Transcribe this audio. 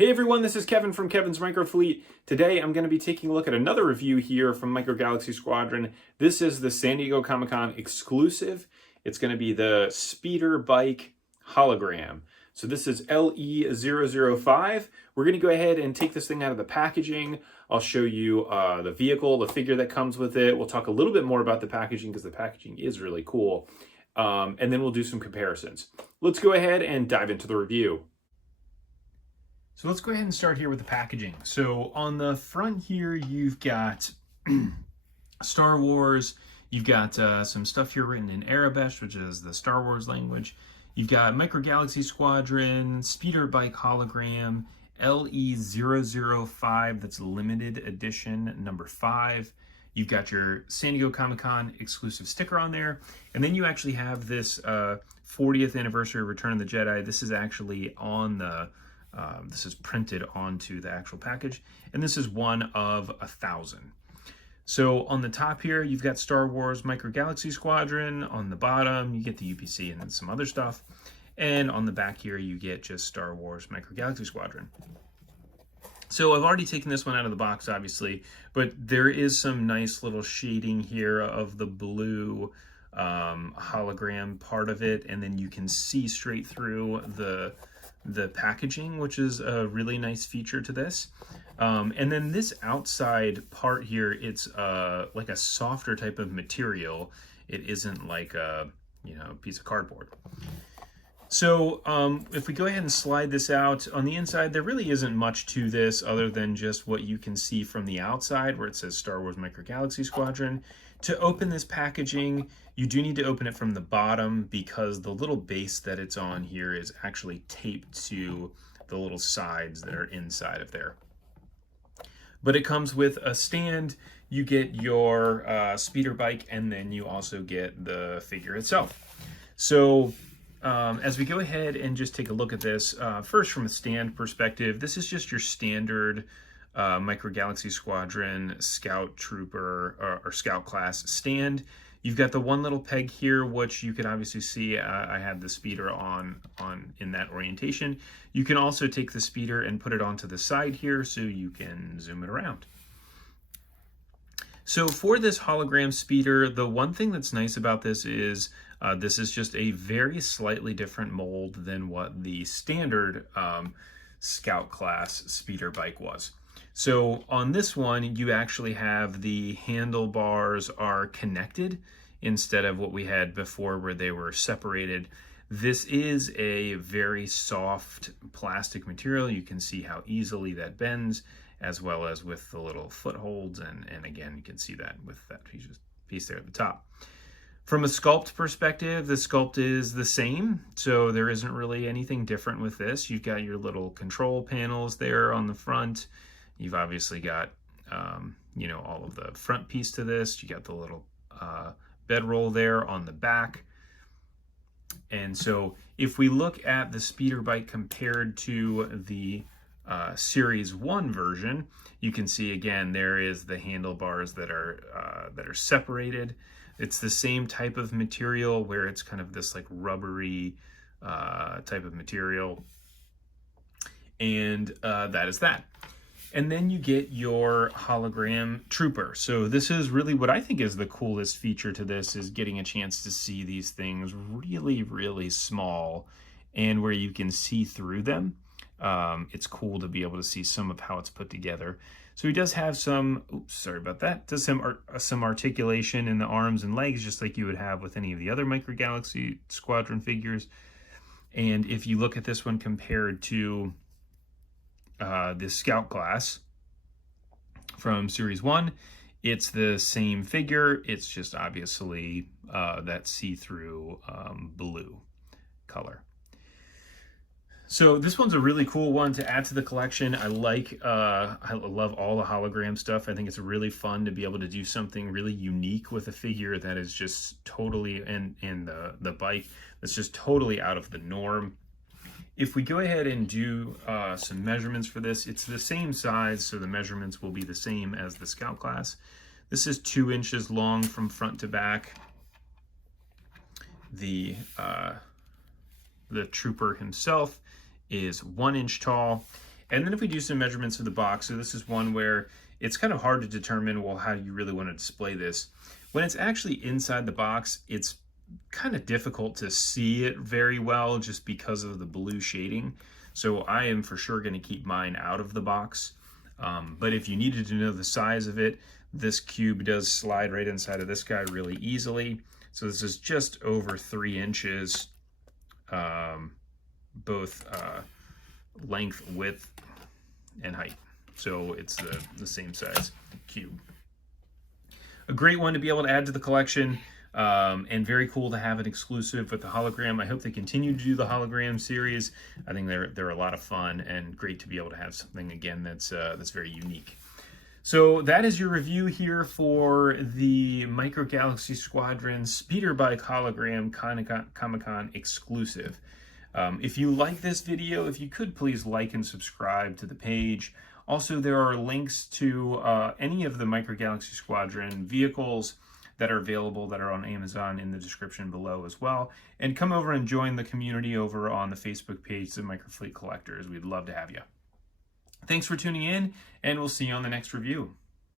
Hey everyone, this is Kevin from Kevin's Micro Fleet. Today I'm going to be taking a look at another review here from Micro Galaxy Squadron. This is the San Diego Comic-Con exclusive. It's going to be the Speeder Bike Hologram. So this is LE005. We're going to go ahead and take this thing out of the packaging. I'll show you the vehicle, the figure that comes with it. We'll talk a little bit more about the packaging because the packaging is really cool. And then we'll do some comparisons. Let's go ahead and dive into the review. So let's go ahead and start here with the packaging. So on the front here, you've got Star Wars. You've got some stuff here written in Arabic, which is the Star Wars language. You've got Micro Galaxy Squadron, Speeder Bike Hologram, LE005, that's limited edition number 5. You've got your San Diego Comic-Con exclusive sticker on there. And then you actually have this 40th anniversary of Return of the Jedi. This is actually on the this is printed onto the actual package, and this is one of 1,000. So on the top here, you've got Star Wars Micro Galaxy Squadron. On the bottom, you get the UPC and then some other stuff. And on the back here, you get just Star Wars Micro Galaxy Squadron. So I've already taken this one out of the box, obviously, but there is some nice little shading here of the blue hologram part of it, and then you can see straight through the packaging, which is a really nice feature to this. And then this outside part here, it's like a softer type of material. It isn't like a piece of cardboard. So if we go ahead and slide this out, on the inside there really isn't much to this other than just what you can see from the outside where it says Star Wars Micro Galaxy Squadron. To open this packaging, you do need to open it from the bottom because the little base that it's on here is actually taped to the little sides that are inside of there. But it comes with a stand, you get your speeder bike, and then you also get the figure itself. So as we go ahead and just take a look at this, first from a stand perspective, this is just your standard Micro Galaxy Squadron Scout Trooper or Scout class stand. You've got the one little peg here, which you can obviously see I had the speeder on in that orientation. You can also take the speeder and put it onto the side here so you can zoom it around. So for this hologram speeder, the one thing that's nice about this is just a very slightly different mold than what the standard Scout class speeder bike was. So on this one, you actually have the handlebars are connected instead of what we had before where they were separated. This is a very soft plastic material. You can see how easily that bends, as well as with the little footholds. And again, you can see that with that piece there at the top. From a sculpt perspective, the sculpt is the same, so there isn't really anything different with this. You've got your little control panels there on the front. You've obviously got, all of the front piece to this. You got the little bedroll there on the back. And so if we look at the speeder bike compared to the Series 1 version, you can see again there is the handlebars that are separated. It's the same type of material where it's kind of this like rubbery type of material. And that is that. And then you get your hologram trooper. So this is really what I think is the coolest feature to this, is getting a chance to see these things really, really small and where you can see through them. It's cool to be able to see some of how it's put together. So he does have some, oops, sorry about that, does some articulation in the arms and legs, just like you would have with any of the other Micro Galaxy Squadron figures. And if you look at this one compared to this Scout class from Series 1, it's the same figure. It's just obviously that see-through blue color. So this one's a really cool one to add to the collection. I love all the hologram stuff. I think it's really fun to be able to do something really unique with a figure that is just totally, and the bike that's just totally out of the norm. If we go ahead and do some measurements for this, it's the same size, so the measurements will be the same as the Scout class. This is 2 inches long from front to back. The trooper himself is 1 inch tall, And then if we do some measurements of the box, so this is one where it's kind of hard to determine, well, how you really want to display this. When it's actually inside the box, it's kind of difficult to see it very well just because of the blue shading. So I am for sure going to keep mine out of the box. But if you needed to know the size of it, this cube does slide right inside of this guy really easily. So this is just over 3 inches, both length, width, and height. So it's the same size cube. A great one to be able to add to the collection, and very cool to have an exclusive with the hologram. I hope they continue to do the hologram series. I think they're a lot of fun and great to be able to have something again that's very unique. So that is your review here for the Micro Galaxy Squadron Speeder Bike Hologram Comic-Con exclusive. If you like this video, if you could please like and subscribe to the page. Also, there are links to any of the Micro Galaxy Squadron vehicles that are available that are on Amazon in the description below as well. And come over and join the community over on the Facebook page, the Microfleet Collectors. We'd love to have you. Thanks for tuning in, and we'll see you on the next review.